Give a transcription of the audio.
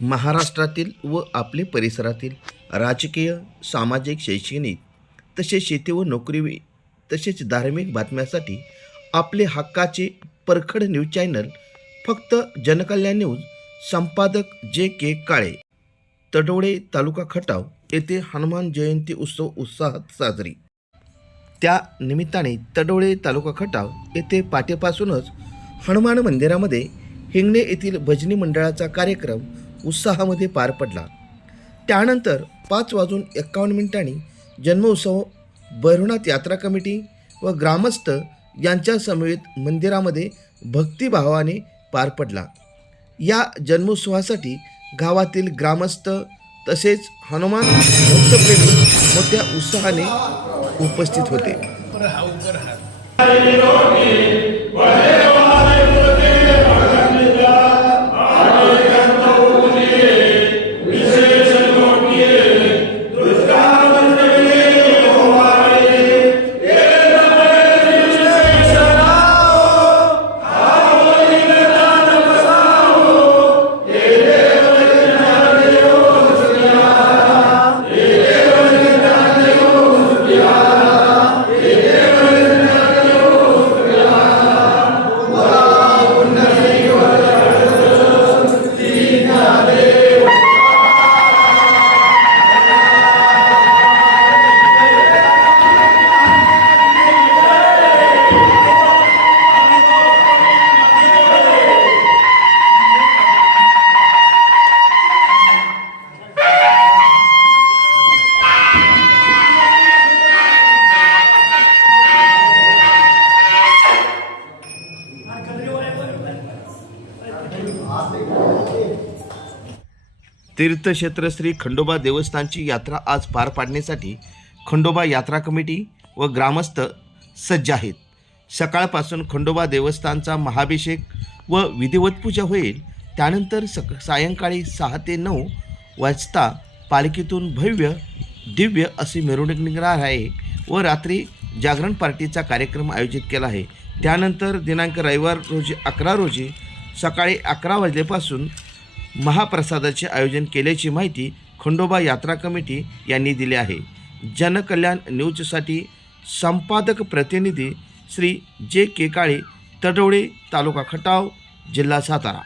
महाराष्ट्रातील व आपले परिसरातील राजकीय सामाजिक शैक्षणिक तसेच शेती व नोकरी तसेच धार्मिक बातम्यासाठी आपले हक्काचे परखड न्यूज चॅनल फक्त जनकल्याण न्यूज संपादक जे के काळे तडोळे तालुका खटाव येथे हनुमान जयंती उत्सव उत्साहात साजरी. त्या निमित्ताने तडोळे तालुका खटाव येथे पाठेपासूनच हनुमान मंदिरामध्ये हिंगणे येथील भजनी मंडळाचा कार्यक्रम उत्साहामध्ये पार पडला. त्यानंतर पाच वाजून एक्कावन्न मिनिटांनी जन्मोत्सव भैरवनाथ यात्रा कमिटी व ग्रामस्थ यांच्या समवेत मंदिरामध्ये भक्तिभावाने पार पडला. या जन्मोत्सवासाठी गावातील ग्रामस्थ तसेच हनुमान भक्तप्रेमी मोठ्या उत्साहाने उपस्थित होते. तीर्थक्षेत्र श्री खंडोबा देवस्थानची यात्रा आज पार पाडण्यासाठी खंडोबा यात्रा कमिटी व ग्रामस्थ सज्ज आहेत. सकाळपासून खंडोबा देवस्थानचा महाभिषेक व विधिवत पूजा होईल. त्यानंतर सक सायंकाळी सहा ते नऊ वाजता पालखीतून भव्य दिव्य अशी मिरवणूक निघणार आहे व रात्री जागरण पार्टीचा कार्यक्रम आयोजित केला आहे. त्यानंतर दिनांक रविवार रोजी अकरा रोजी सकाळी अकरा वाजल्यापासून महाप्रसादाचे आयोजन केल्याची माहिती खंडोबा यात्रा कमिटी यांनी दिली आहे. जनकल्याण न्यूजसाठी संपादक प्रतिनिधी श्री जे के काळे तडोळे तालुका खटाव जिल्हा सातारा.